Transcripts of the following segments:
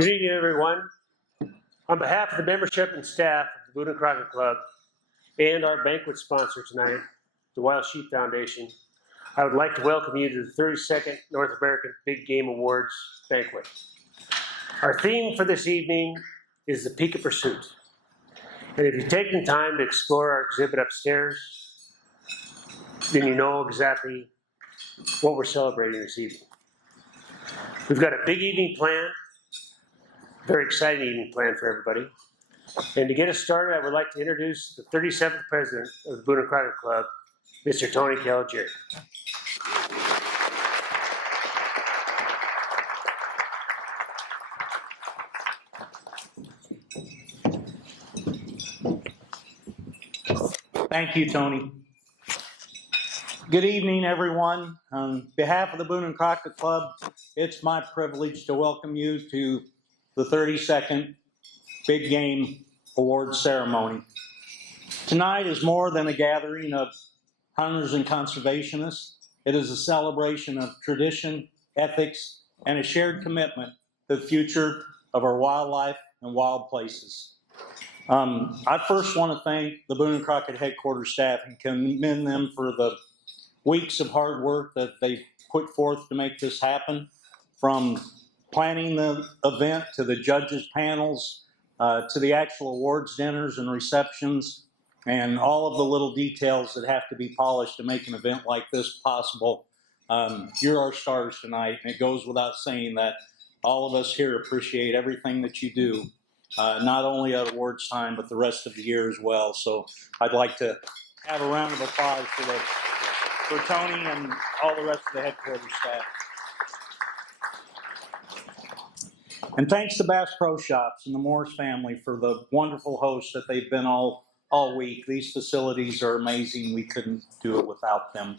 Good evening, everyone. On behalf of the membership and staff of the Boone Crockett Club and our banquet sponsor tonight, the Wild Sheep Foundation, I would like to welcome you to the 32nd North American Big Game Awards banquet. Our theme for this evening is the Peak of Pursuit. And if you've taken time to explore our exhibit upstairs, then you know exactly what we're celebrating this evening. We've got a big evening planned, very exciting evening planned for everybody. And to get us started, I would like to introduce the 37th president of the Boone Crockett Club, Mr. Tony Caligieri. Thank you, Tony. Good evening, everyone. On behalf of the Boone Crockett Club, it's my privilege to welcome you to the 32nd Big Game Awards ceremony. Tonight is more than a gathering of hunters and conservationists. It is a celebration of tradition, ethics, and a shared commitment to the future of our wildlife and wild places. I first want to thank the Boone Crockett headquarters staff and commend them for the weeks of hard work that they've put forth to make this happen, from planning the event to the judges' panels, to the actual awards dinners and receptions, and all of the little details that have to be polished to make an event like this possible. You're our stars tonight, and it goes without saying that all of us here appreciate everything that you do, not only at awards time, but the rest of the year as well. So I'd like to have a round of applause for Tony and all the rest of the headquarters staff. And thanks to Bass Pro Shops and the Morris family for the wonderful hosts that they've been all week. These facilities are amazing. We couldn't do it without them.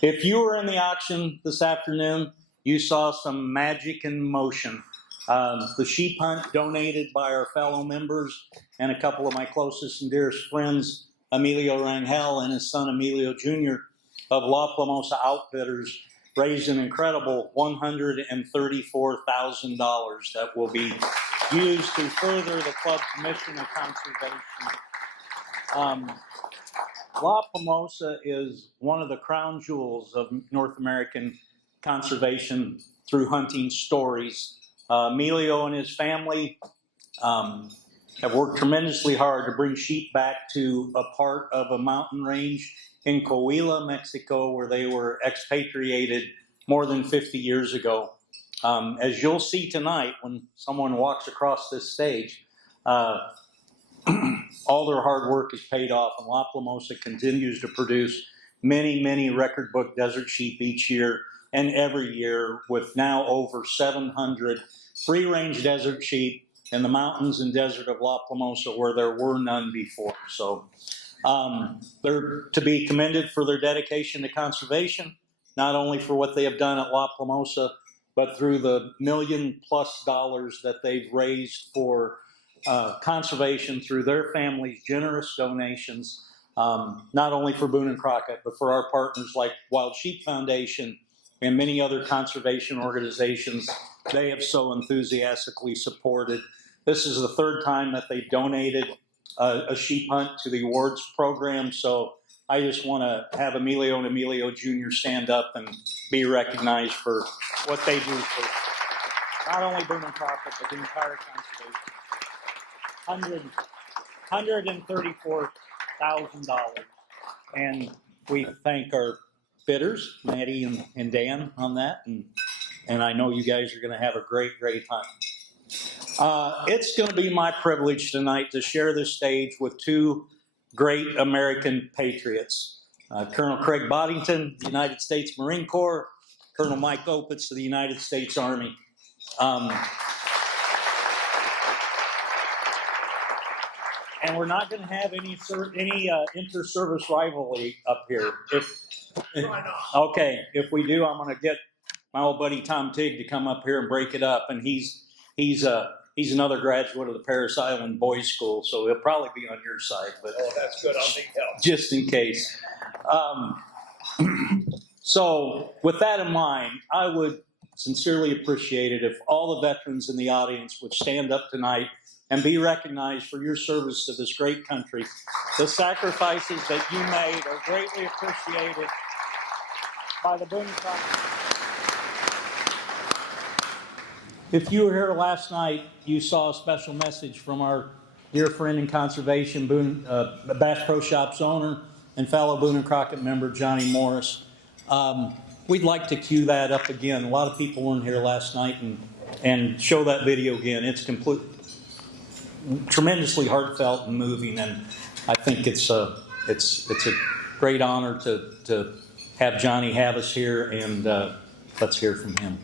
If you were in the auction this afternoon, you saw some magic in motion. The sheep hunt donated by our fellow members and a couple of my closest and dearest friends, Emilio Rangel and his son Emilio Jr. of La Plamosa Outfitters, raised an incredible $134,000 that will be used to further the club's mission of conservation. La Plamosa is one of the crown jewels of North American conservation through hunting stories. Emilio and his family have worked tremendously hard to bring sheep back to a part of a mountain range in Coahuila, Mexico, where they were expatriated more than 50 years ago. As you'll see tonight when someone walks across this stage, all their hard work is paid off, and La Plamosa continues to produce many, many record book desert sheep each year and every year, with now over 700 free-range desert sheep in the mountains and desert of La Plamosa where there were none before. So they're to be commended for their dedication to conservation, not only for what they have done at La Plamosa, but through the $1 million+ that they've raised for conservation through their family's generous donations, not only for Boone and Crockett, but for our partners like Wild Sheep Foundation and many other conservation organizations they have so enthusiastically supported. This is the third time that they've donated a sheep hunt to the awards program, so I just want to have Emilio and Emilio Jr. stand up and be recognized for what they do for not only Boone and Crockett, but the entire conservation. $134,000. And we thank our bidders, Maddie and Dan, on that, and I know you guys are going to have a great hunt. It's going to be my privilege tonight to share this stage with two great American patriots. Colonel Craig Boddington, the United States Marine Corps, Colonel Mike Opitz of the United States Army. And we're not going to have any inter-service rivalry up here. If we do, I'm going to get my old buddy Tom Tigg to come up here and break it up. And he's another graduate of the Paris Island Boys School, so he'll probably be on your side. But that's good. I'll need help. Just in case. So with that in mind, I would sincerely appreciate it if all the veterans in the audience would stand up tonight and be recognized for your service to this great country. The sacrifices that you made are greatly appreciated by the Boone Crockett. If you were here last night, you saw a special message from our dear friend in conservation, Bass Pro Shops owner and fellow Boone and Crockett member, Johnny Morris. We'd like to cue that up again. A lot of people weren't here last night, and show that video again. It's tremendously heartfelt and moving, and I think it's a great honor to have Johnny have us here, and let's hear from him.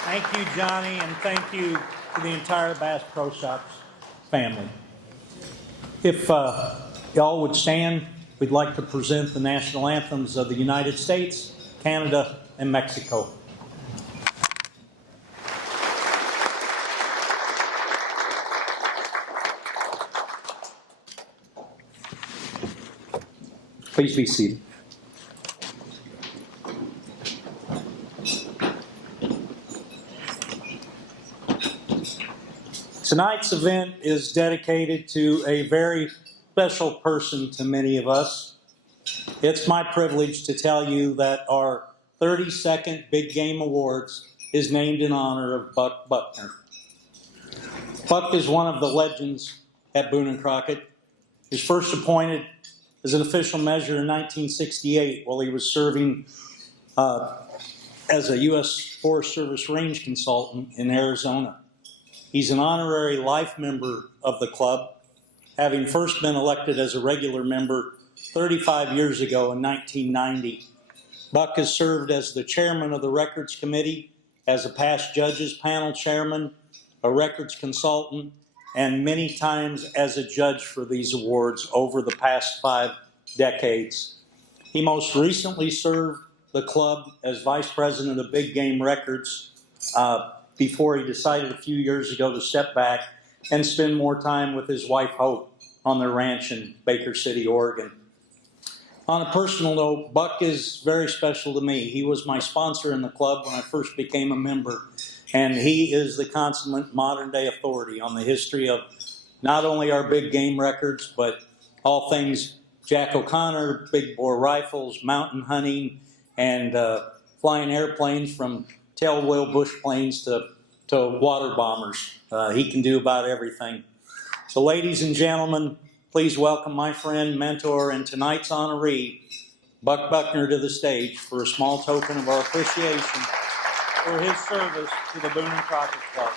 Thank you, Johnny, and thank you to the entire Bass Pro Shops family. If y'all would stand, we'd like to present the national anthems of the United States, Canada, and Mexico. Please be seated. Tonight's event is dedicated to a very special person to many of us. It's my privilege to tell you that our 32nd Big Game Awards is named in honor of Buck Buckner. Buck is one of the legends at Boone and Crockett. He was first appointed as an official measure in 1968 while he was serving as a U.S. Forest Service range consultant in Arizona. He's an honorary life member of the club, having first been elected as a regular member 35 years ago in 1990. Buck has served as the chairman of the Records Committee, as a past judges panel chairman, a records consultant, and many times as a judge for these awards over the past 5 decades. He most recently served the club as vice president of Big Game Records before he decided a few years ago to step back and spend more time with his wife Hope on their ranch in Baker City, Oregon. On a personal note, Buck is very special to me. He was my sponsor in the club when I first became a member, and he is the consummate modern-day authority on the history of not only our big game records, but all things Jack O'Connor, big bore rifles, mountain hunting, and flying airplanes from tailwheel bush planes to water bombers. He can do about everything. So ladies and gentlemen, please welcome my friend, mentor, and tonight's honoree, Buck Buckner, to the stage for a small token of our appreciation for his service to the Boone and Crockett Club.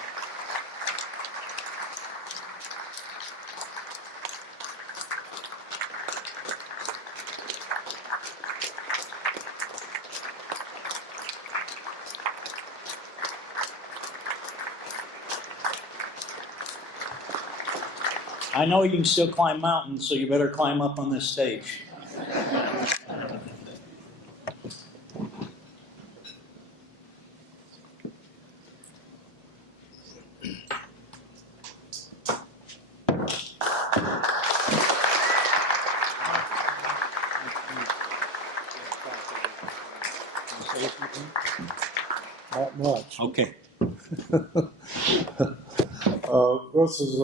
I know you can still climb mountains, so you better climb up on this stage. Not much. Okay. This is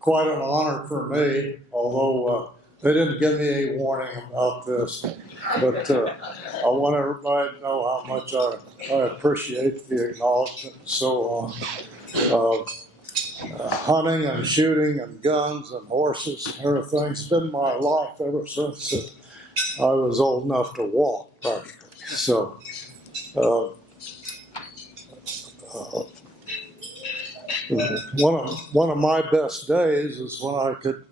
quite an honor for me, although they didn't give me a warning about this. But I want everybody to know how much I appreciate the acknowledgement and so on. Hunting and shooting and guns and horses and everything's been my life ever since I was old enough to walk, practically. So one of my best days is when I could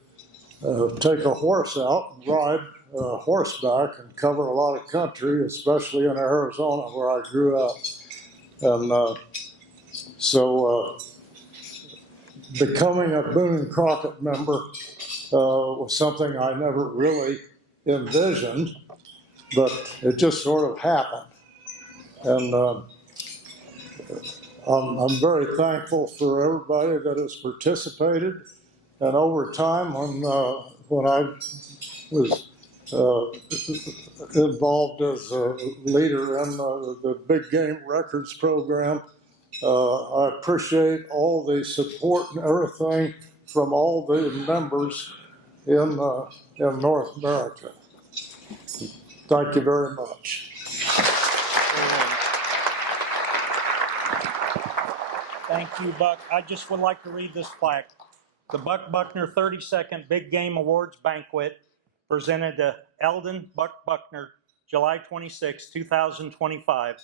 take a horse out and ride horseback and cover a lot of country, especially in Arizona where I grew up. And so becoming a Boone and Crockett member was something I never really envisioned, but it just sort of happened. And I'm very thankful for everybody that has participated. And over time, when I was involved as a leader in the Big Game Records program. I appreciate all the support and everything from all the members in North America. Thank you very much. Thank you, Buck. I just would like to read this plaque. The Buck Buckner 32nd Big Game Awards Banquet presented to Eldon Buck Buckner, July 26, 2025,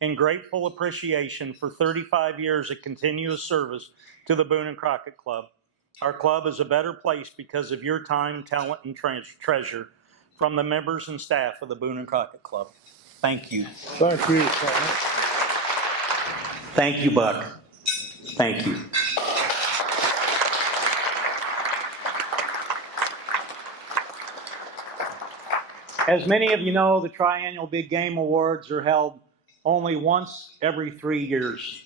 in grateful appreciation for 35 years of continuous service to the Boone Crockett Club. Our club is a better place because of your time, talent, and treasure from the members and staff of the Boone Crockett Club. Thank you. Thank you, Thomas. Thank you, Buck. Thank you. As many of you know, the triennial Big Game Awards are held only once every 3 years.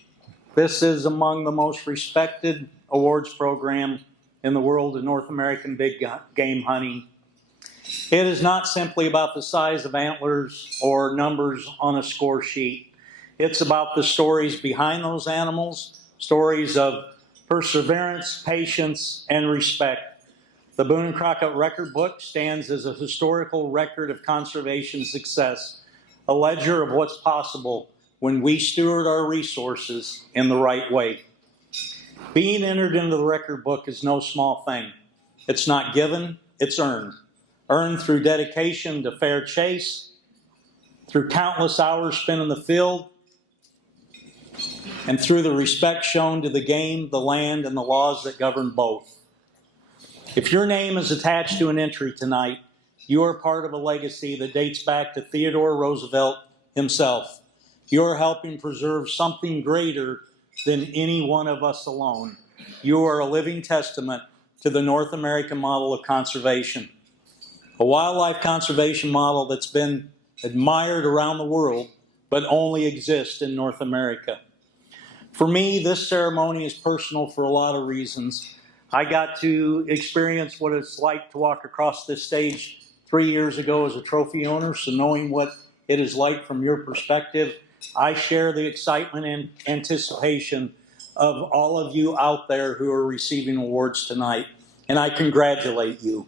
This is among the most respected awards program in the world of North American big game hunting. It is not simply about the size of antlers or numbers on a score sheet. It's about the stories behind those animals, stories of perseverance, patience, and respect. The Boone Crockett Record Book stands as a historical record of conservation success, a ledger of what's possible when we steward our resources in the right way. Being entered into the record book is no small thing. It's not given, it's earned. Earned through dedication to fair chase, through countless hours spent in the field, and through the respect shown to the game, the land, and the laws that govern both. If your name is attached to an entry tonight, you are part of a legacy that dates back to Theodore Roosevelt himself. You're helping preserve something greater than any one of us alone. You are a living testament to the North American model of conservation, a wildlife conservation model that's been admired around the world, but only exists in North America. For me, this ceremony is personal for a lot of reasons. I got to experience what it's like to walk across this stage 3 years ago as a trophy owner, so knowing what it is like from your perspective, I share the excitement and anticipation of all of you out there who are receiving awards tonight, and I congratulate you.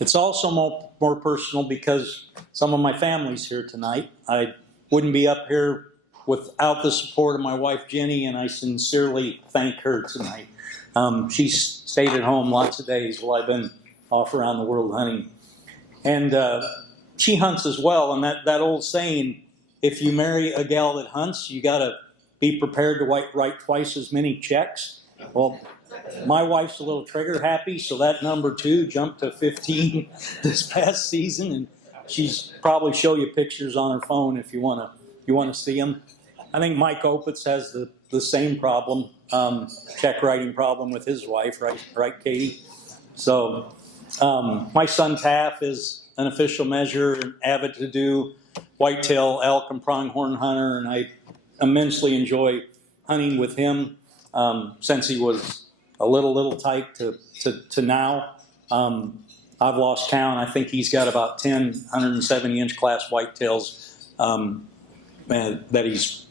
It's also more personal because some of my family's here tonight. I wouldn't be up here without the support of my wife, Jenny, and I sincerely thank her tonight. She's stayed at home lots of days while I've been off around the world hunting. And she hunts as well, and that old saying, if you marry a gal that hunts, you got to be prepared to write twice as many checks. Well, my wife's a little trigger happy, so that number 2 jumped to 15 this past season, and she's probably show you pictures on her phone if you want to see them. I think Mike Opitz has the same problem, check writing problem with his wife, right, Katie? So my son Taff is an official measure, an avid to do whitetail, elk, and pronghorn hunter, and I immensely enjoy hunting with him since he was a little tyke to now. I've lost count. I think he's got about 10 170-inch class whitetails that he's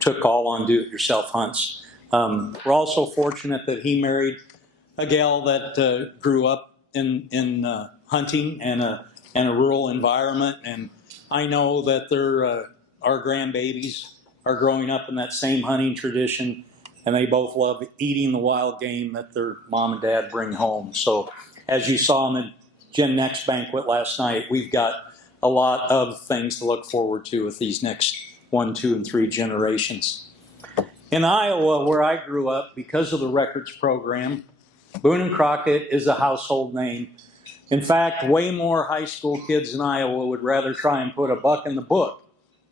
took all on do-it-yourself hunts. We're also fortunate that he married a gal that grew up in hunting and a rural environment, and I know that our grandbabies are growing up in that same hunting tradition, and they both love eating the wild game that their mom and dad bring home. So as you saw in the Gen Next banquet last night, we've got a lot of things to look forward to with these next 1, 2, and 3 generations. In Iowa, where I grew up, because of the records program, Boone Crockett is a household name. In fact, way more high school kids in Iowa would rather try and put a buck in the book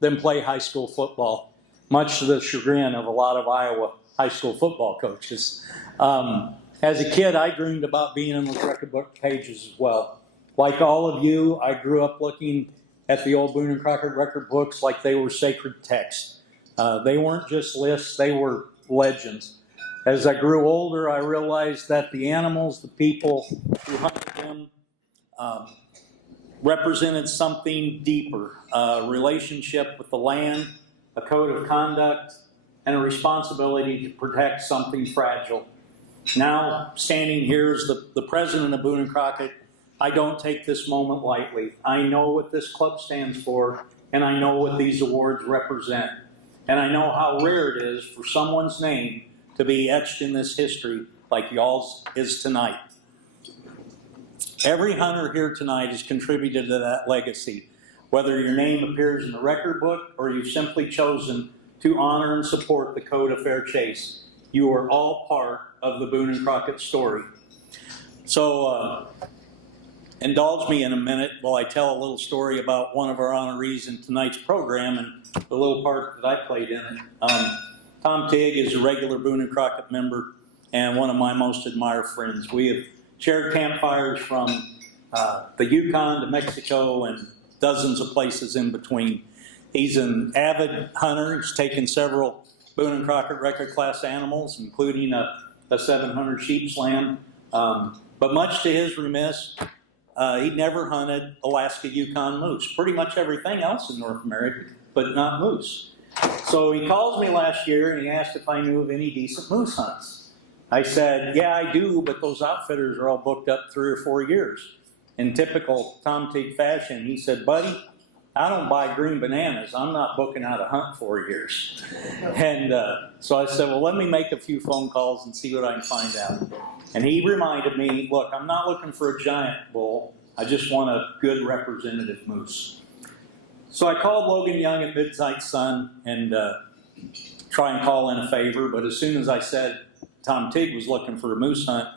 than play high school football, much to the chagrin of a lot of Iowa high school football coaches. As a kid, I dreamed about being in those record book pages as well. Like all of you, I grew up looking at the old Boone and Crockett record books like they were sacred text. They weren't just lists, they were legends. As I grew older, I realized that the animals, the people who hunted them, represented something deeper, a relationship with the land, a code of conduct, and a responsibility to protect something fragile. Now, standing here as the president of Boone Crockett, I don't take this moment lightly. I know what this club stands for, and I know what these awards represent. And I know how rare it is for someone's name to be etched in this history like y'all's is tonight. Every hunter here tonight has contributed to that legacy, whether your name appears in the record book or you've simply chosen to honor and support the Code of Fair Chase. You are all part of the Boone and Crockett story. So indulge me in a minute while I tell a little story about one of our honorees in tonight's program and the little part that I played in it. Tom Tigg is a regular Boone and Crockett member and one of my most admired friends. We have shared campfires from the Yukon to Mexico and dozens of places in between. He's an avid hunter. He's taken several Boone and Crockett record class animals, including a 700 sheep slam. But much to his remiss, he'd never hunted Alaska Yukon moose. Pretty much everything else in North America, but not moose. So he calls me last year and he asked if I knew of any decent moose hunts. I said, yeah, I do, but those outfitters are all booked up 3 or 4 years. In typical Tom Tigg fashion, he said, buddy, I don't buy green bananas. I'm not booking out a hunt 4 years. And so I said, well, let me make a few phone calls and see what I can find out. And he reminded me, look, I'm not looking for a giant bull. I just want a good representative moose. So I called Logan Young at Midnight Sun and try and call in a favor. But as soon as I said Tom Tigg was looking for a moose hunt,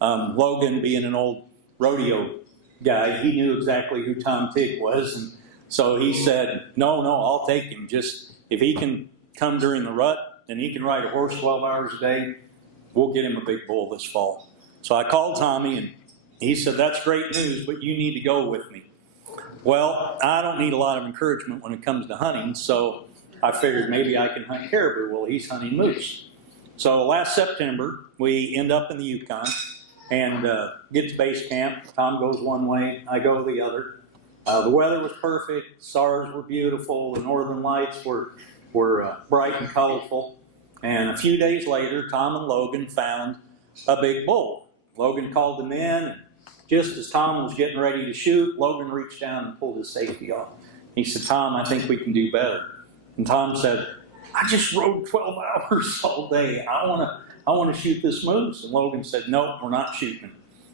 Logan, being an old rodeo guy, he knew exactly who Tom Tigg was. And so he said, no, I'll take him. Just if he can come during the rut and he can ride a horse 12 hours a day, we'll get him a big bull this fall. So I called Tommy and he said, that's great news, but you need to go with me. Well, I don't need a lot of encouragement when it comes to hunting, so I figured maybe I can hunt caribou. Well, he's hunting moose. So last September, we end up in the Yukon and get to base camp. Tom goes one way, I go the other. The weather was perfect, stars were beautiful, the northern lights were bright and colorful. And a few days later, Tom and Logan found a big bull. Logan called them in, and just as Tom was getting ready to shoot, Logan reached down and pulled his safety off. He said, Tom, I think we can do better. And Tom said, I just rode 12 hours all day. I want to shoot this moose. And Logan said, nope, we're not shooting.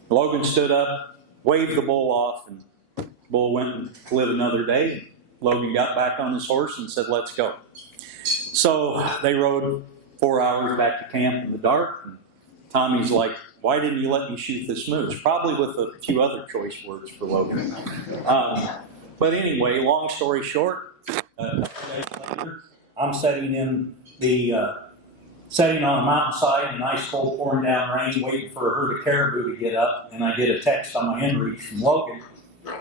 Logan stood up, waved the bull off, and the bull went and lived another day. Logan got back on his horse and said, let's go. So they rode 4 hours back to camp in the dark. And Tommy's like, why didn't you let me shoot this moose? Probably with a few other choice words for Logan. But anyway, long story short, a couple days later, I'm sitting on a mountainside in ice cold pouring down rain, waiting for a herd of caribou to get up, and I get a text on my inReach from Logan,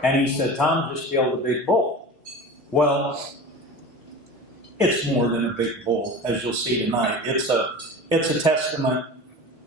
and he said, Tom just killed a big bull. Well, it's more than a big bull, as you'll see tonight. It's a testament,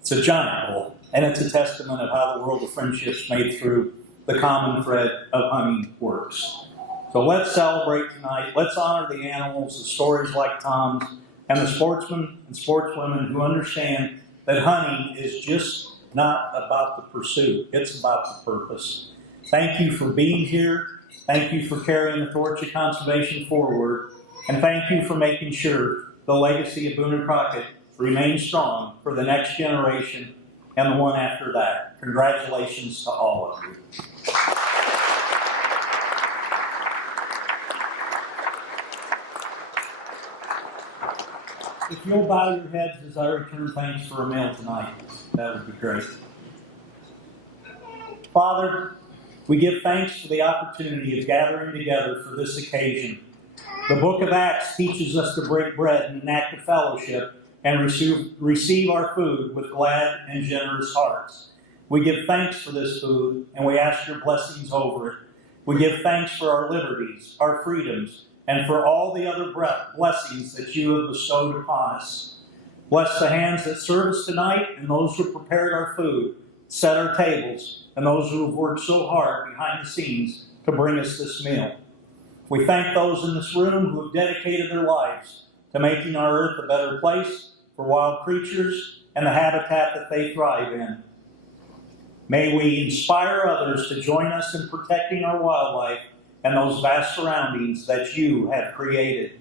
it's a giant bull. And it's a testament of how the world of friendships made through the common thread of hunting works. So let's celebrate tonight. Let's honor the animals, the stories like Tom's, and the sportsmen and sportswomen who understand that hunting is just not about the pursuit. It's about the purpose. Thank you for being here. Thank you for carrying the torch of conservation forward. And thank you for making sure the legacy of Boone and Crockett remains strong for the next generation and the one after that. Congratulations to all of you. If you'll bow your heads as I return thanks for a meal tonight, that would be great. Father, we give thanks for the opportunity of gathering together for this occasion. The book of Acts teaches us to break bread in an act of fellowship and receive our food with glad and generous hearts. We give thanks for this food, and we ask your blessings over it. We give thanks for our liberties, our freedoms, and for all the other blessings that you have bestowed upon us. Bless the hands that serve us tonight, and those who prepared our food, set our tables, and those who have worked so hard behind the scenes to bring us this meal. We thank those in this room who have dedicated their lives to making our earth a better place for wild creatures and the habitat that they thrive in. May we inspire others to join us in protecting our wildlife and those vast surroundings that you have created.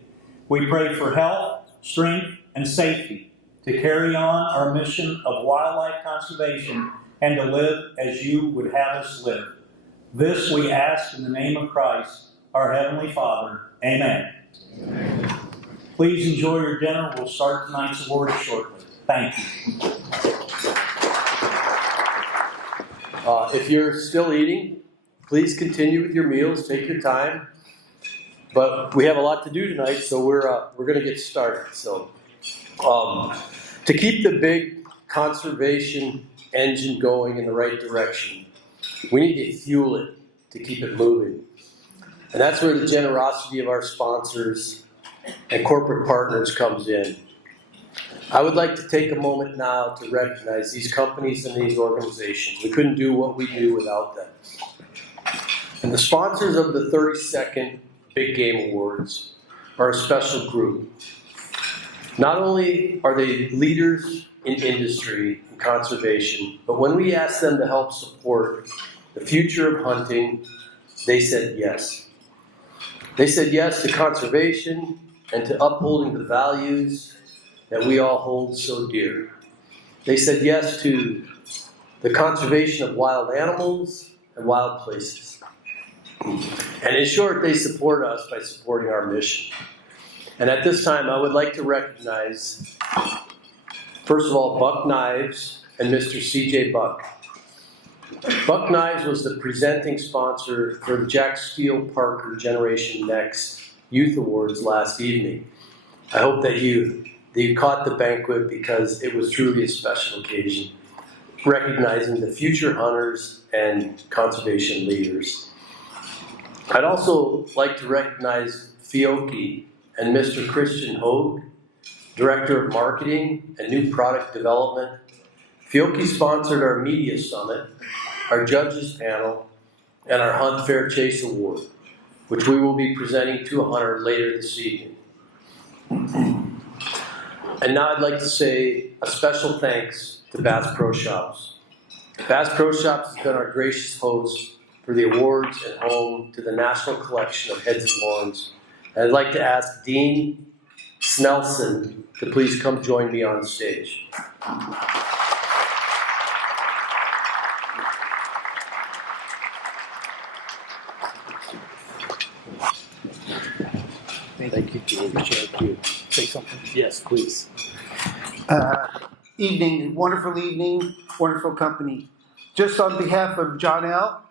We pray for health, strength, and safety to carry on our mission of wildlife conservation and to live as you would have us live. This we ask in the name of Christ, our Heavenly Father. Amen. Amen. Please enjoy your dinner. We'll start tonight's awards shortly. Thank you. If you're still eating, please continue with your meals. Take your time. But we have a lot to do tonight, so we're going to get started. So, to keep the big conservation engine going in the right direction, we need to fuel it to keep it moving. And that's where the generosity of our sponsors and corporate partners comes in. I would like to take a moment now to recognize these companies and these organizations. We couldn't do what we do without them. And the sponsors of the 32nd Big Game Awards are a special group. Not only are they leaders in industry and conservation, but when we asked them to help support the future of hunting, they said yes. They said yes to conservation and to upholding the values that we all hold so dear. They said yes to the conservation of wild animals and wild places. And in short, they support us by supporting our mission. And at this time, I would like to recognize, first of all, Buck Knives and Mr. C.J. Buck. Buck Knives was the presenting sponsor for the Jack Steele Parker Generation Next Youth Awards last evening. I hope that you caught the banquet because it was truly a special occasion, recognizing the future hunters and conservation leaders. I'd also like to recognize Fiocchi and Mr. Christian Hogue, Director of Marketing and New Product Development. Fiocchi sponsored our Media Summit, our Judges Panel, and our Hunt Fair Chase Award, which we will be presenting to a hunter later this evening. And now I'd like to say a special thanks to Bass Pro Shops. Bass Pro Shops has been our gracious host for the awards and home to the National Collection of Heads and Horns. And I'd like to ask Dean Snelson to please come join me on stage. Thank you, George. Thank you. Say something. Yes, please. Evening, wonderful company. Just on behalf of John L.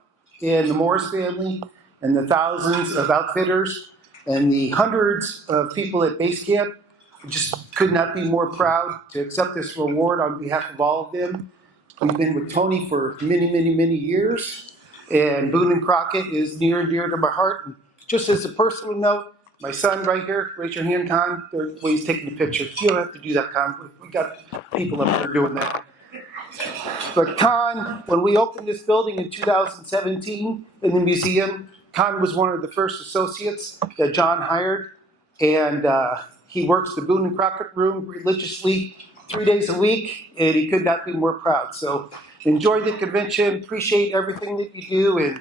and the Morris family and the thousands of outfitters and the hundreds of people at base camp, I just could not be more proud to accept this reward on behalf of all of them. We've been with Tony for many, many, many years, and Boone Crockett is near and dear to my heart. And just as a personal note, my son right here, raise your hand, Con. Well, he's taking the picture. You don't have to do that, Con. We got people up there doing that. But Con, when we opened this building in 2017 in the museum, Con was one of the first associates that John hired. And he works the Boone and Crockett room religiously 3 days a week, and he could not be more proud. So enjoy the convention, appreciate everything that you do, and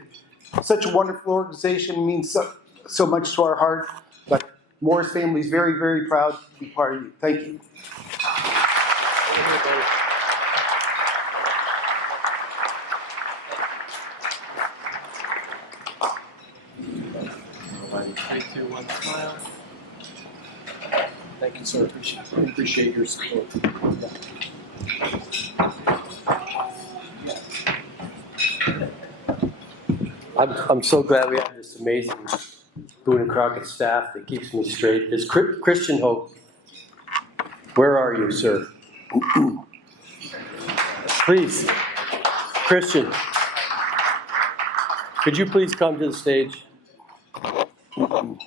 such a wonderful organization means so much to our heart. But Morris family is very, very proud to be part of you. Thank you. Three, two, one, smile. Thank you, sir. Appreciate your support. I'm so glad we have this amazing Boone and Crockett staff that keeps me straight. It's Christian Hope. Where are you, sir? Please, Christian, could you please come to the stage? You want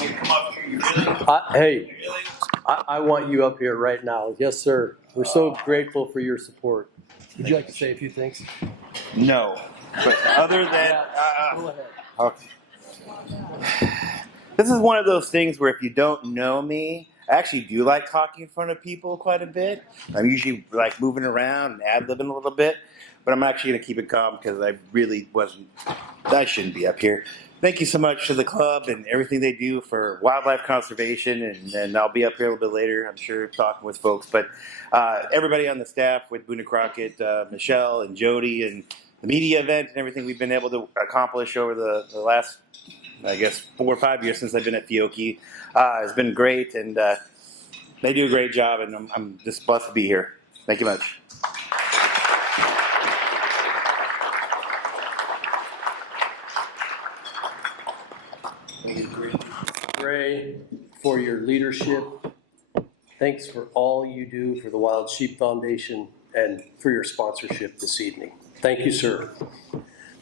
me to come up here? You really? Hey, I want you up here right now. Yes, sir. We're so grateful for your support. Would you like to say a few things? No. But other than, Go ahead. okay. This is one of those things where if you don't know me, I actually do like talking in front of people quite a bit. I'm usually like moving around and ad-libbing a little bit, but I'm actually going to keep it calm because I shouldn't be up here. Thank you so much to the club and everything they do for wildlife conservation, and I'll be up here a little bit later, I'm sure, talking with folks. But everybody on the staff with Boone Crockett, Michelle and Jody, and the media event and everything we've been able to accomplish over the last, I guess, 4 or 5 years since I've been at Fiocchi has been great, and they do a great job, and I'm just blessed to be here. Thank you much. Ray, for your leadership. Thanks for all you do for the Wild Sheep Foundation and for your sponsorship this evening. Thank you, sir.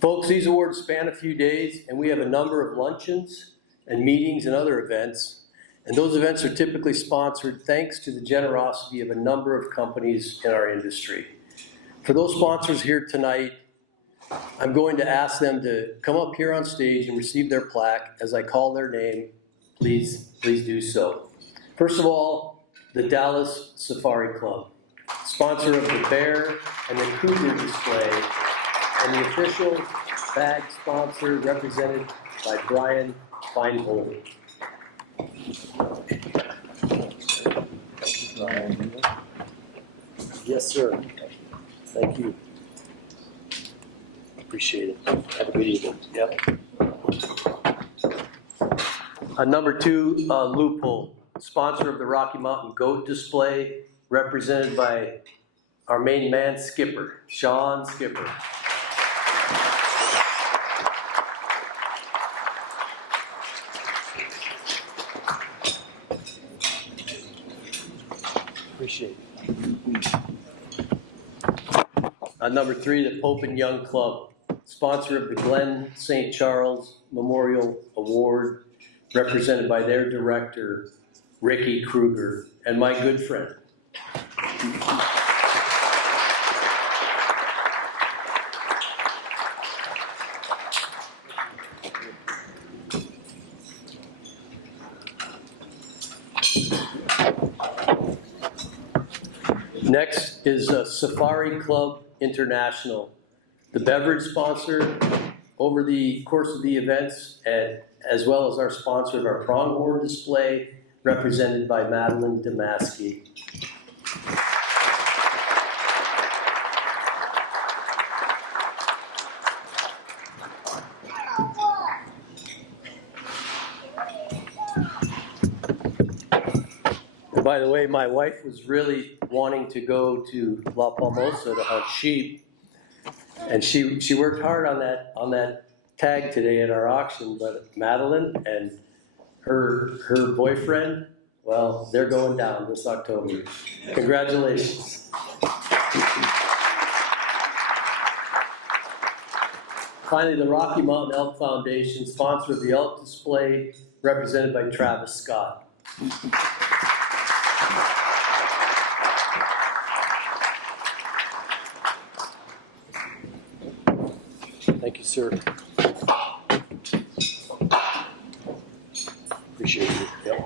Folks, these awards span a few days, and we have a number of luncheons and meetings and other events. And those events are typically sponsored thanks to the generosity of a number of companies in our industry. For those sponsors here tonight, I'm going to ask them to come up here on stage and receive their plaque. As I call their name, please do so. First of all, the Dallas Safari Club, sponsor of the bear and the cougar display, and the official bag sponsor represented by Brian Feinhold. Yes, sir. Thank you. Appreciate it. Have a good evening. Yep. Number 2, Loophole, sponsor of the Rocky Mountain Goat Display, represented by our main man, Skipper, Sean Skipper. Appreciate it. Number 3, the Pope and Young Club, sponsor of the Glenn St. Charles Memorial Award, represented by their director, Ricky Kruger, and my good friend. Next is Safari Club International, the beverage sponsor over the course of the events, and as well as our sponsor of our pronghorn display, represented by Madeline Damaski. And by the way, my wife was really wanting to go to La Palmosa to hunt sheep, and she worked hard on that tag today at our auction. But Madeline and her boyfriend, well, they're going down this October. Congratulations. Finally, the Rocky Mountain Elk Foundation, sponsor of the elk display, represented by Travis Scott. Thank you, sir. Appreciate it. Yep.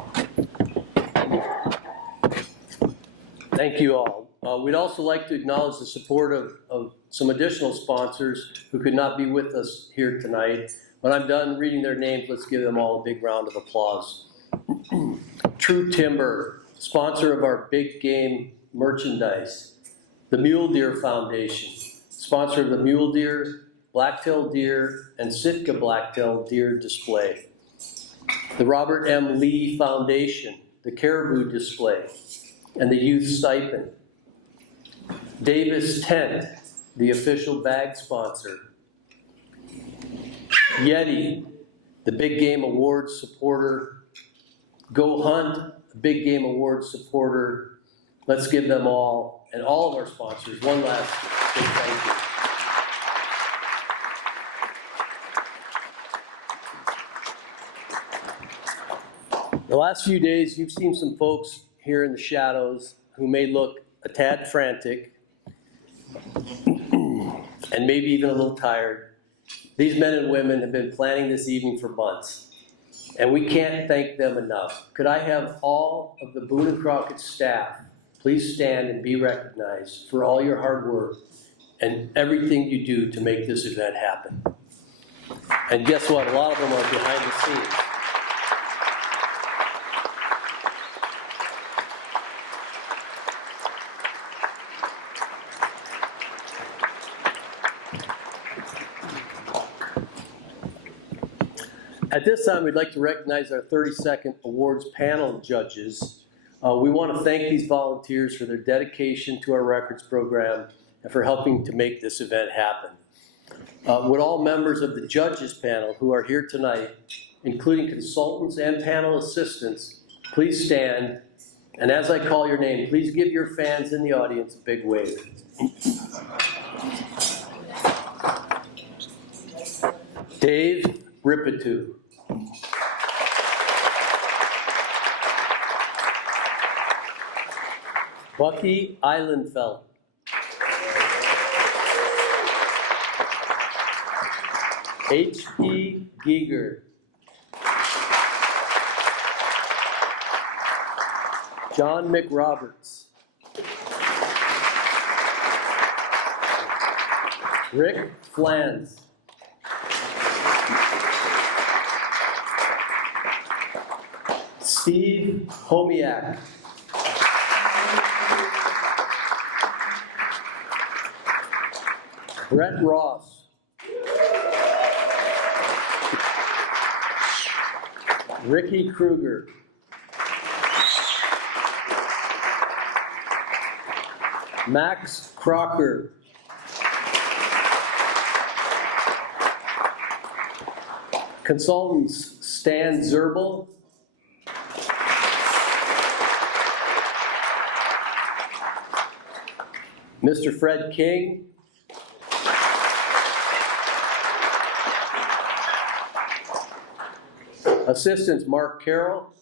Thank you all. We'd also like to acknowledge the support of some additional sponsors who could not be with us here tonight. When I'm done reading their names, let's give them all a big round of applause. True Timber, sponsor of our big game merchandise. The Mule Deer Foundation, sponsor of the Mule Deer, Blacktail Deer, and Sitka Blacktail Deer display. The Robert M. Lee Foundation, the Caribou display, and the Youth Stipend. Davis Tent, the official bag sponsor. Yeti, the Big Game Awards supporter. Go Hunt, the Big Game Awards supporter. Let's give them all, and all of our sponsors, one last big thank you. The last few days, you've seen some folks here in the shadows who may look a tad frantic and maybe even a little tired. These men and women have been planning this evening for months, and we can't thank them enough. Could I have all of the Boone Crockett staff please stand and be recognized for all your hard work and everything you do to make this event happen. And guess what? A lot of them are behind the scenes. At this time, we'd like to recognize our 32nd awards panel judges. We want to thank these volunteers for their dedication to our records program and for helping to make this event happen. Would all members of the judges panel who are here tonight, including consultants and panel assistants, please stand, and as I call your name, please give your fans in the audience a big wave. Dave Ripitu. Bucky Eilenfeld. H.P. Giger. John McRoberts. Rick Flans. Steve Homiak. Brett Ross. Ricky Kruger. Max Crocker. Consultants Stan Zerbel. Mr. Fred King. Assistants Mark Carroll.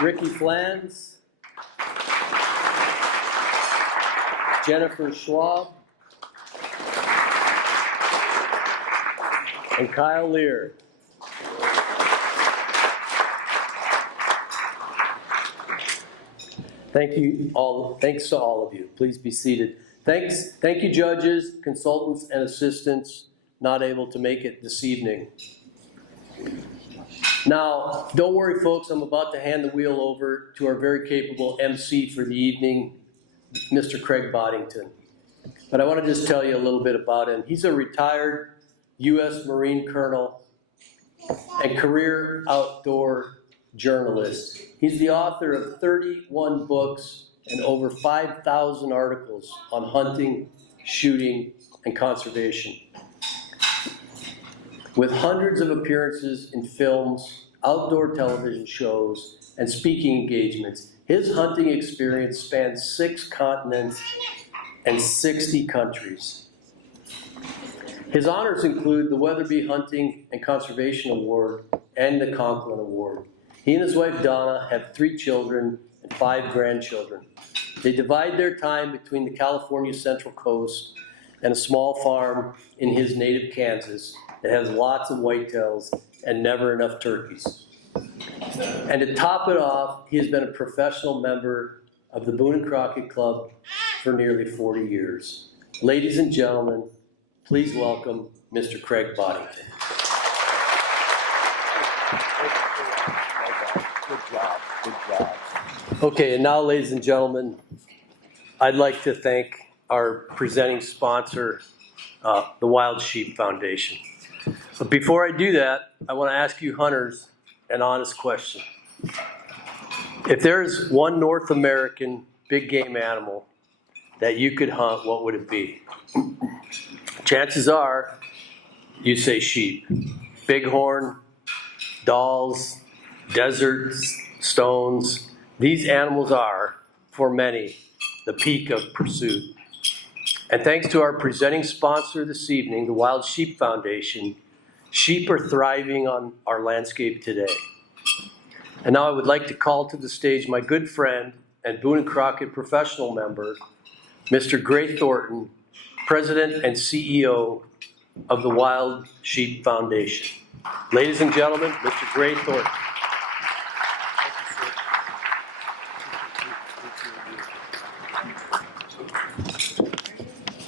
Ricky Flans. Jennifer Schwab. And Kyle Lear. Thank you all. Thanks to all of you. Please be seated. Thank you, judges, consultants, and assistants not able to make it this evening. Now, don't worry, folks. I'm about to hand the wheel over to our very capable MC for the evening, Mr. Craig Boddington. But I want to just tell you a little bit about him. He's a retired U.S. Marine colonel and career outdoor journalist. He's the author of 31 books and over 5,000 articles on hunting, shooting, and conservation. With hundreds of appearances in films, outdoor television shows, and speaking engagements, his hunting experience spans 6 continents and 60 countries. His honors include the Weatherby Hunting and Conservation Award and the Conklin Award. He and his wife Donna have 3 children and 5 grandchildren. They divide their time between the California Central Coast and a small farm in his native Kansas that has lots of whitetails and never enough turkeys. And to top it off, he has been a professional member of the Boone Crockett Club for nearly 40 years. Ladies and gentlemen, please welcome Mr. Craig Boddington. Good job. Good job. Okay, and now, ladies and gentlemen, I'd like to thank our presenting sponsor, the Wild Sheep Foundation. But before I do that, I want to ask you hunters an honest question. If there's one North American big game animal that you could hunt, what would it be? Chances are you say sheep. Bighorn, Dals, deserts, stones. These animals are, for many, the peak of pursuit. And thanks to our presenting sponsor this evening, the Wild Sheep Foundation, sheep are thriving on our landscape today. And now I would like to call to the stage my good friend and Boone Crockett professional member, Mr. Gray Thornton, President and CEO of the Wild Sheep Foundation. Ladies and gentlemen, Mr. Gray Thornton.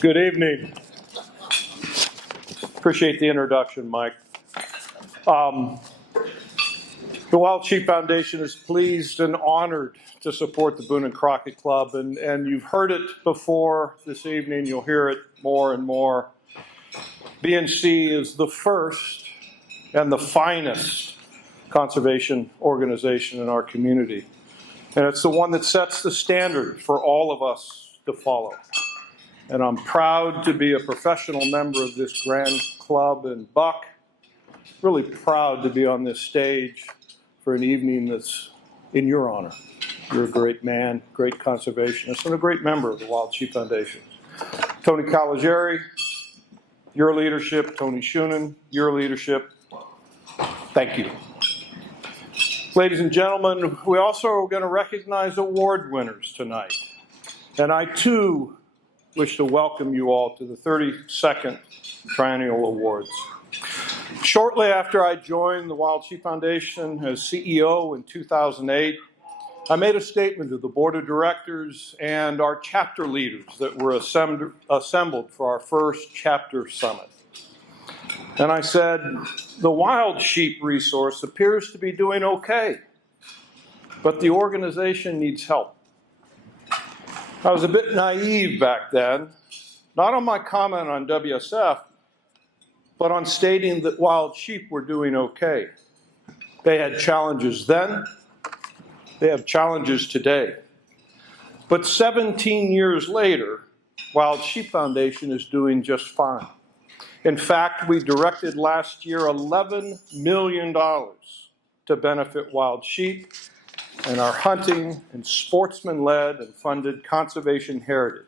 Good evening. Appreciate the introduction, Mike. The Wild Sheep Foundation is pleased and honored to support the Boone Crockett Club, and you've heard it before this evening. You'll hear it more and more. BNC is the first and the finest conservation organization in our community, and it's the one that sets the standard for all of us to follow. And I'm proud to be a professional member of this grand club in Buck. Really proud to be on this stage for an evening that's in your honor. You're a great man, great conservationist, and a great member of the Wild Sheep Foundation. Tony Caligari, your leadership. Tony Schunan, your leadership. Thank you. Ladies and gentlemen, we also are going to recognize award winners tonight. And I, too, wish to welcome you all to the 32nd Triennial Awards. Shortly after I joined the Wild Sheep Foundation as CEO in 2008, I made a statement to the board of directors and our chapter leaders that were assembled for our first chapter summit. And I said, the wild sheep resource appears to be doing okay, but the organization needs help. I was a bit naive back then, not on my comment on WSF, but on stating that wild sheep were doing okay. They had challenges then, they have challenges today. But 17 years later, Wild Sheep Foundation is doing just fine. In fact, we directed last year $11 million to benefit wild sheep and our hunting and sportsman-led and funded conservation heritage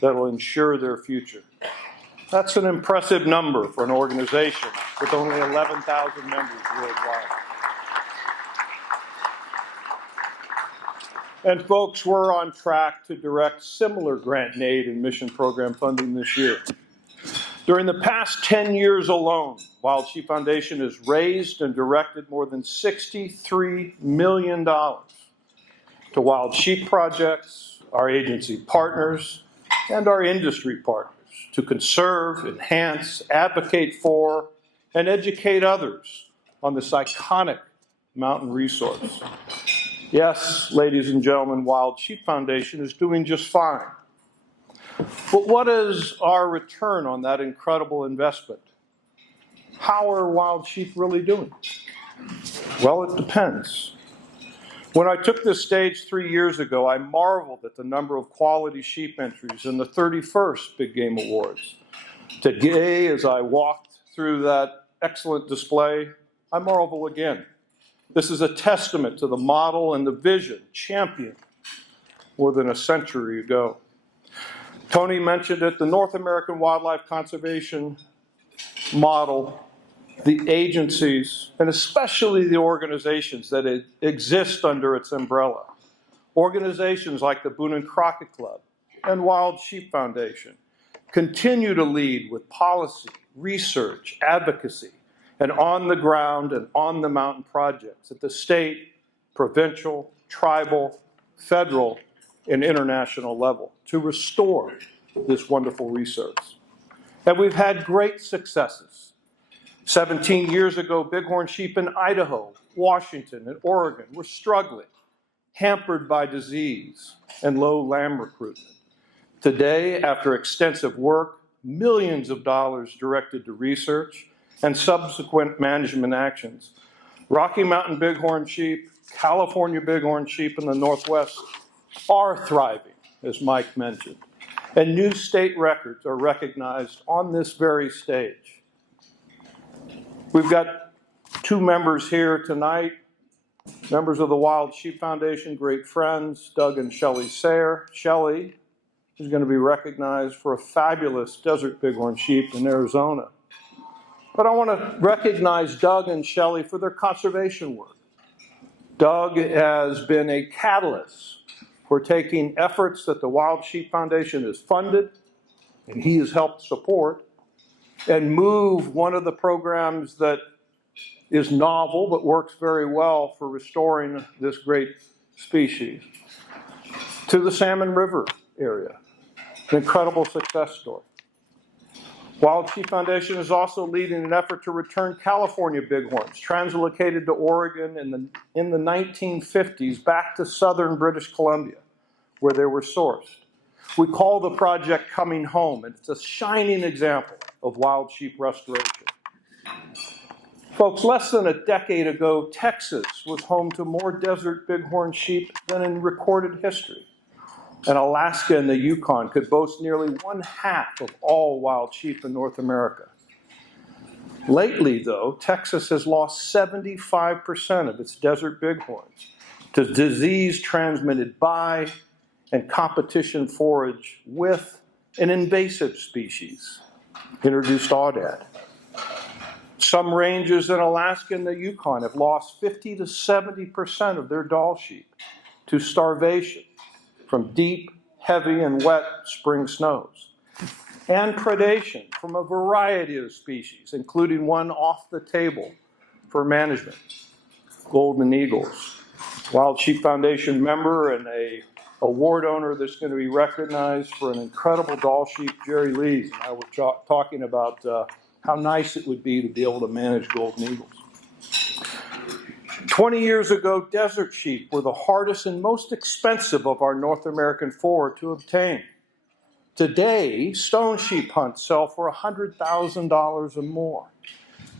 that will ensure their future. That's an impressive number for an organization with only 11,000 members worldwide. And folks, we're on track to direct similar grant and aid and mission program funding this year. During the past 10 years alone, Wild Sheep Foundation has raised and directed more than $63 million to wild sheep projects, our agency partners, and our industry partners to conserve, enhance, advocate for, and educate others on this iconic mountain resource. Yes, ladies and gentlemen, Wild Sheep Foundation is doing just fine. But what is our return on that incredible investment? How are wild sheep really doing? Well, it depends. When I took this stage 3 years ago, I marveled at the number of quality sheep entries in the 31st Big Game Awards. Today, as I walked through that excellent display, I marvel again. This is a testament to the model and the vision championed more than a century ago. Tony mentioned it, the North American wildlife conservation model, the agencies, and especially the organizations that exist under its umbrella. Organizations like the Boone Crockett Club and Wild Sheep Foundation continue to lead with policy, research, advocacy, and on-the-ground and on-the-mountain projects at the state, provincial, tribal, federal, and international level to restore this wonderful resource. And we've had great successes. 17 years ago, bighorn sheep in Idaho, Washington, and Oregon were struggling, hampered by disease and low lamb recruitment. Today, after extensive work, millions of dollars directed to research and subsequent management actions, Rocky Mountain bighorn sheep, California bighorn sheep in the Northwest are thriving, as Mike mentioned. And new state records are recognized on this very stage. We've got two members here tonight, members of the Wild Sheep Foundation, great friends, Doug and Shelley Sayre. Shelley is going to be recognized for a fabulous desert bighorn sheep in Arizona. But I want to recognize Doug and Shelley for their conservation work. Doug has been a catalyst for taking efforts that the Wild Sheep Foundation has funded and he has helped support and move one of the programs that is novel but works very well for restoring this great species to the Salmon River area. An incredible success story. Wild Sheep Foundation is also leading an effort to return California bighorns, translocated to Oregon in the 1950s back to southern British Columbia, where they were sourced. We call the project Coming Home, and it's a shining example of wild sheep restoration. Folks, less than a decade ago, Texas was home to more desert bighorn sheep than in recorded history. And Alaska and the Yukon could boast nearly 1/2 of all wild sheep in North America. Lately, though, Texas has lost 75% of its desert bighorns to disease transmitted by and competition forage with an invasive species, introduced aoudad. Some ranges in Alaska and the Yukon have lost 50 to 70% of their Dall sheep to starvation from deep, heavy, and wet spring snows, and predation from a variety of species, including one off the table for management, golden eagles. Wild Sheep Foundation member and a award owner that's going to be recognized for an incredible Dall sheep, Jerry Lees, and I were talking about how nice it would be to be able to manage golden eagles. 20 years ago, desert sheep were the hardest and most expensive of our North American four to obtain. Today, stone sheep hunts sell for $100,000 or more.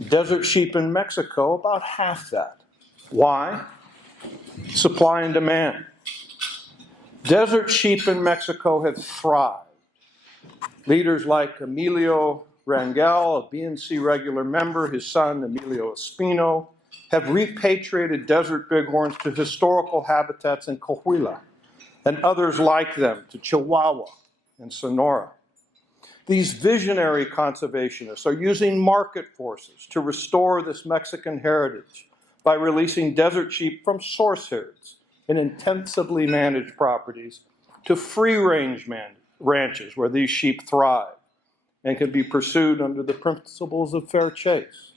Desert sheep in Mexico, about half that. Why? Supply and demand. Desert sheep in Mexico have thrived. Leaders like Emilio Rangel, a BNC regular member, his son Emilio Espino, have repatriated desert bighorns to historical habitats in Coahuila, and others like them to Chihuahua and Sonora. These visionary conservationists are using market forces to restore this Mexican heritage by releasing desert sheep from source herds in intensively managed properties to free-range ranches where these sheep thrive and can be pursued under the principles of fair chase.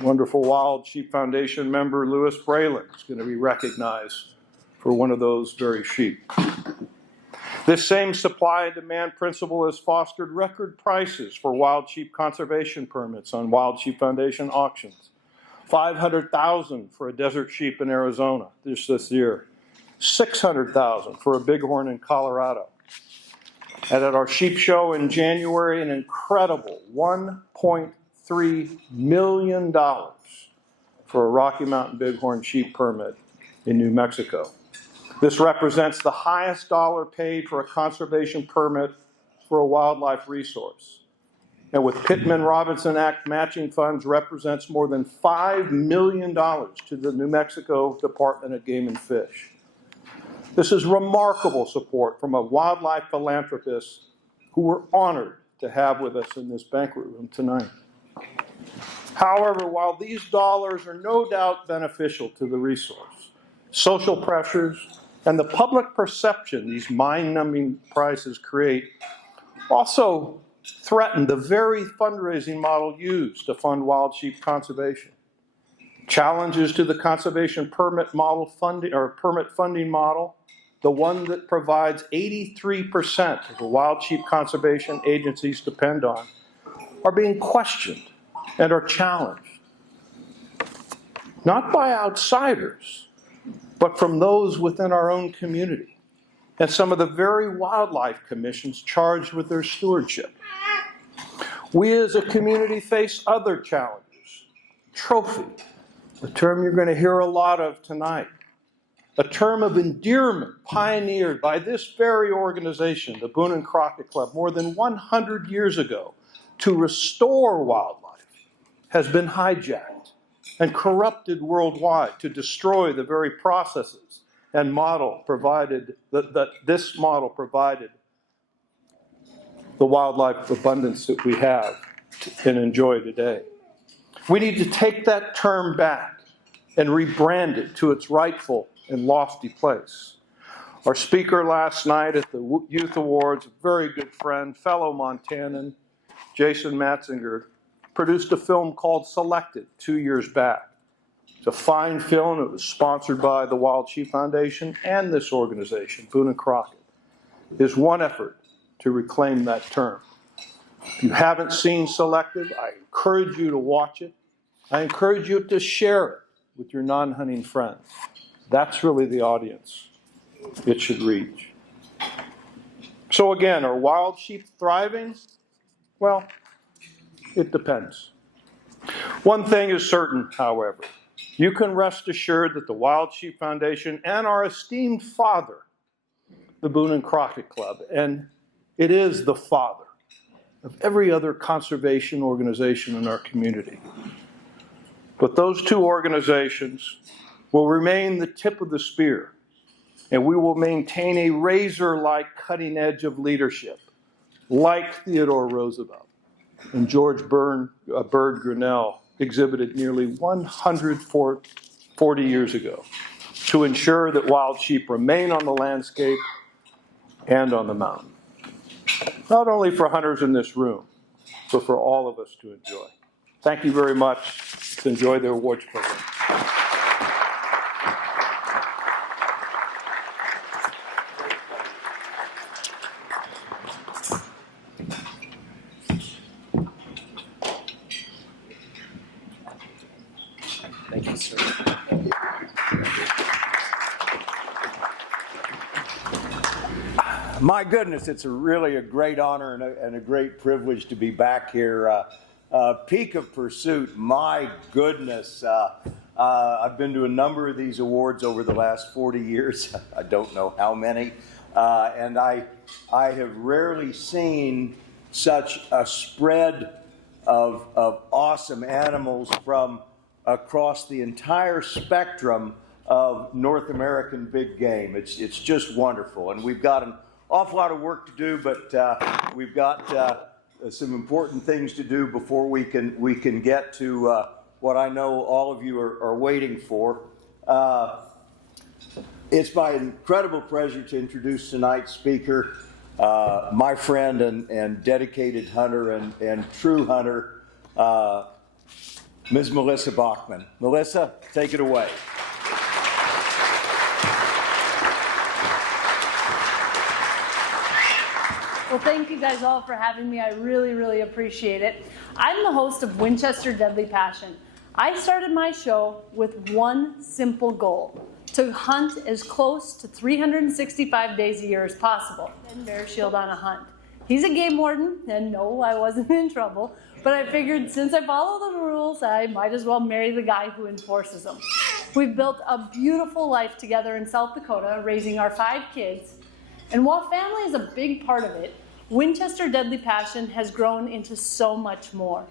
Wonderful Wild Sheep Foundation member Louis Braylon is going to be recognized for one of those very sheep. This same supply and demand principle has fostered record prices for wild sheep conservation permits on Wild Sheep Foundation auctions. $500,000 for a desert sheep in Arizona just this year. $600,000 for a bighorn in Colorado. And at our sheep show in January, an incredible $1.3 million for a Rocky Mountain bighorn sheep permit in New Mexico. This represents the highest dollar paid for a conservation permit for a wildlife resource. And with Pittman-Robertson Act matching funds, represents more than $5 million to the New Mexico Department of Game and Fish. This is remarkable support from a wildlife philanthropist who we're honored to have with us in this banquet room tonight. However, while these dollars are no doubt beneficial to the resource, social pressures and the public perception these mind-numbing prices create also threaten the very fundraising model used to fund wild sheep conservation. Challenges to the conservation permit model funding or permit funding model, the one that provides 83% of the wild sheep conservation agencies depend on, are being questioned and are challenged. Not by outsiders, but from those within our own community and some of the very wildlife commissions charged with their stewardship. We as a community face other challenges. Trophy, a term you're going to hear a lot of tonight. A term of endearment pioneered by this very organization, the Boone Crockett Club, more than 100 years ago to restore wildlife, has been hijacked and corrupted worldwide to destroy the very processes and model provided, that this model provided the wildlife abundance that we have and enjoy today. We need to take that term back and rebrand it to its rightful and lofty place. Our speaker last night at the Youth Awards, a very good friend, fellow Montanan, Jason Matzinger, produced a film called Selected 2 years back. It's a fine film. It was sponsored by the Wild Sheep Foundation and this organization, Boone Crockett. Is one effort to reclaim that term. If you haven't seen Selected, I encourage you to watch it. I encourage you to share it with your non-hunting friends. That's really the audience it should reach. So again, are wild sheep thriving? Well, it depends. One thing is certain, however. You can rest assured that the Wild Sheep Foundation and our esteemed father, the Boone and Crockett Club, and it is the father of every other conservation organization in our community. But those two organizations will remain the tip of the spear, and we will maintain a razor-like cutting edge of leadership, like Theodore Roosevelt and George Bird Grinnell exhibited nearly 140 years ago, to ensure that wild sheep remain on the landscape and on the mountain. Not only for hunters in this room, but for all of us to enjoy. Thank you very much. Let's enjoy the awards program. Thank you, sir. My goodness, it's really a great honor and a great privilege to be back here. Peak of Pursuit, my goodness. I've been to a number of these awards over the last 40 years. I don't know how many. And I have rarely seen such a spread of awesome animals from across the entire spectrum of North American big game. It's just wonderful. And we've got an awful lot of work to do, but we've got some important things to do before we can get to what I know all of you are waiting for. It's my incredible pleasure to introduce tonight's speaker, my friend and dedicated hunter and true hunter, Ms. Melissa Bachman. Melissa, take it away. Well, thank you guys all for having me. I really, really appreciate it. I'm the host of Winchester Deadly Passion. I started my show with one simple goal: to hunt as close to 365 days a year as possible. And Bear Shield on a hunt. He's a game warden, and no, I wasn't in trouble, but I figured since I follow the rules, I might as well marry the guy who enforces them. We've built a beautiful life together in South Dakota, raising our 5 kids. And while family is a big part of it, Winchester Deadly Passion has grown into so much more.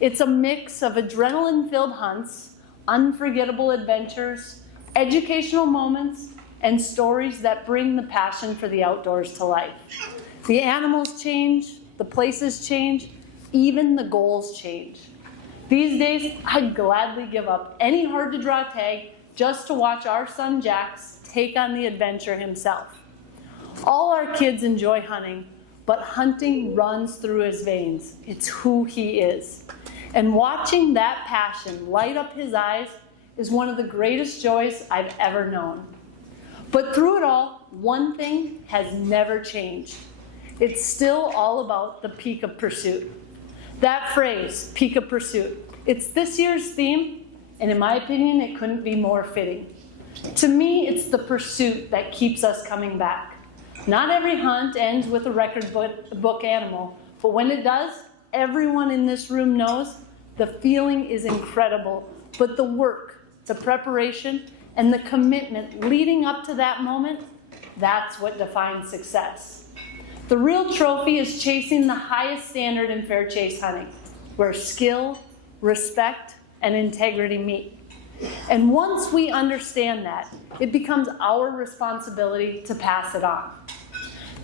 It's a mix of adrenaline-filled hunts, unforgettable adventures, educational moments, and stories that bring the passion for the outdoors to life. The animals change, the places change, even the goals change. These days, I'd gladly give up any hard-to-draw tag just to watch our son Jax take on the adventure himself. All our kids enjoy hunting, but hunting runs through his veins. It's who he is. And watching that passion light up his eyes is one of the greatest joys I've ever known. But through it all, one thing has never changed. It's still all about the peak of pursuit. That phrase, peak of pursuit, it's this year's theme, and in my opinion, it couldn't be more fitting. To me, it's the pursuit that keeps us coming back. Not every hunt ends with a record book animal, but when it does, everyone in this room knows the feeling is incredible, but the work, the preparation, and the commitment leading up to that moment, that's what defines success. The real trophy is chasing the highest standard in fair chase hunting, where skill, respect, and integrity meet. And once we understand that, it becomes our responsibility to pass it on.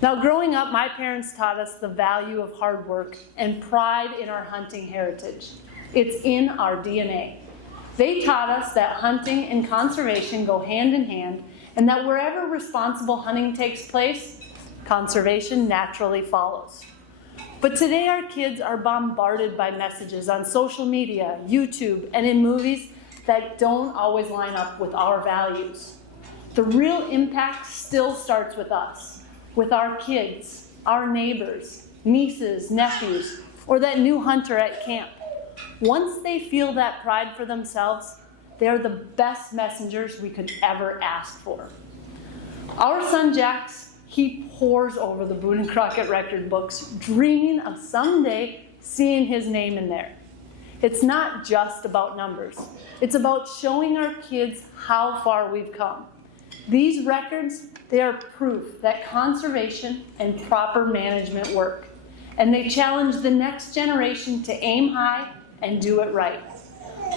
Now, growing up, my parents taught us the value of hard work and pride in our hunting heritage. It's in our DNA. They taught us that hunting and conservation go hand in hand, and that wherever responsible hunting takes place, conservation naturally follows. But today our kids are bombarded by messages on social media, YouTube, and in movies that don't always line up with our values. The real impact still starts with us, with our kids, our neighbors, nieces, nephews, or that new hunter at camp. Once they feel that pride for themselves, they are the best messengers we could ever ask for. Our son Jax, he pores over the Boone Crockett record books, dreaming of someday seeing his name in there. It's not just about numbers. It's about showing our kids how far we've come. These records, they are proof that conservation and proper management work. And they challenge the next generation to aim high and do it right.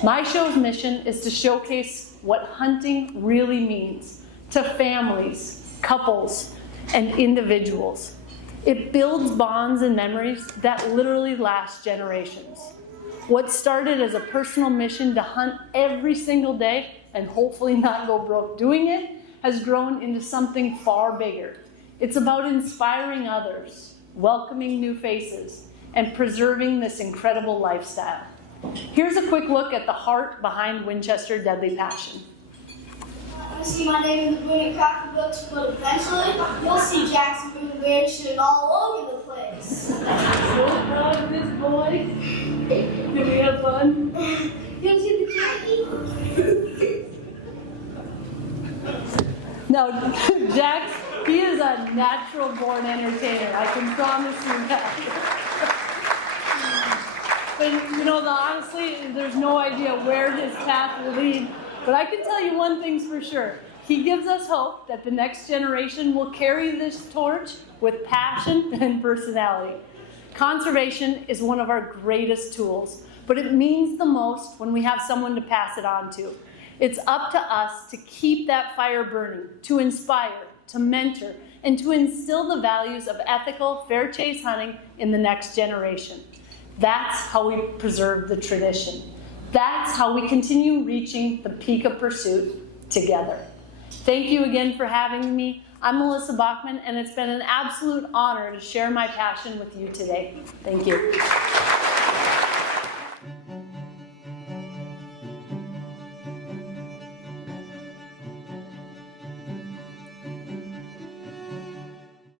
My show's mission is to showcase what hunting really means to families, couples, and individuals. It builds bonds and memories that literally last generations. What started as a personal mission to hunt every single day and hopefully not go broke doing it has grown into something far bigger. It's about inspiring others, welcoming new faces, and preserving this incredible lifestyle. Here's a quick look at the heart behind Winchester Deadly Passion. You see my name in the Boone Crockett books, but eventually you'll see Jackson Boone wearing shit all over the place. So proud of this boy. Did we have fun? You see the Jackie? No, Jax, he is a natural born entertainer. I can promise you that. But you know, honestly, there's no idea where his path will lead. But I can tell you one thing's for sure. He gives us hope that the next generation will carry this torch with passion and personality. Conservation is one of our greatest tools, but it means the most when we have someone to pass it on to. It's up to us to keep that fire burning, to inspire, to mentor, and to instill the values of ethical, fair chase hunting in the next generation. That's how we preserve the tradition. That's how we continue reaching the peak of pursuit together. Thank you again for having me. I'm Melissa Bachman, and it's been an absolute honor to share my passion with you today. Thank you.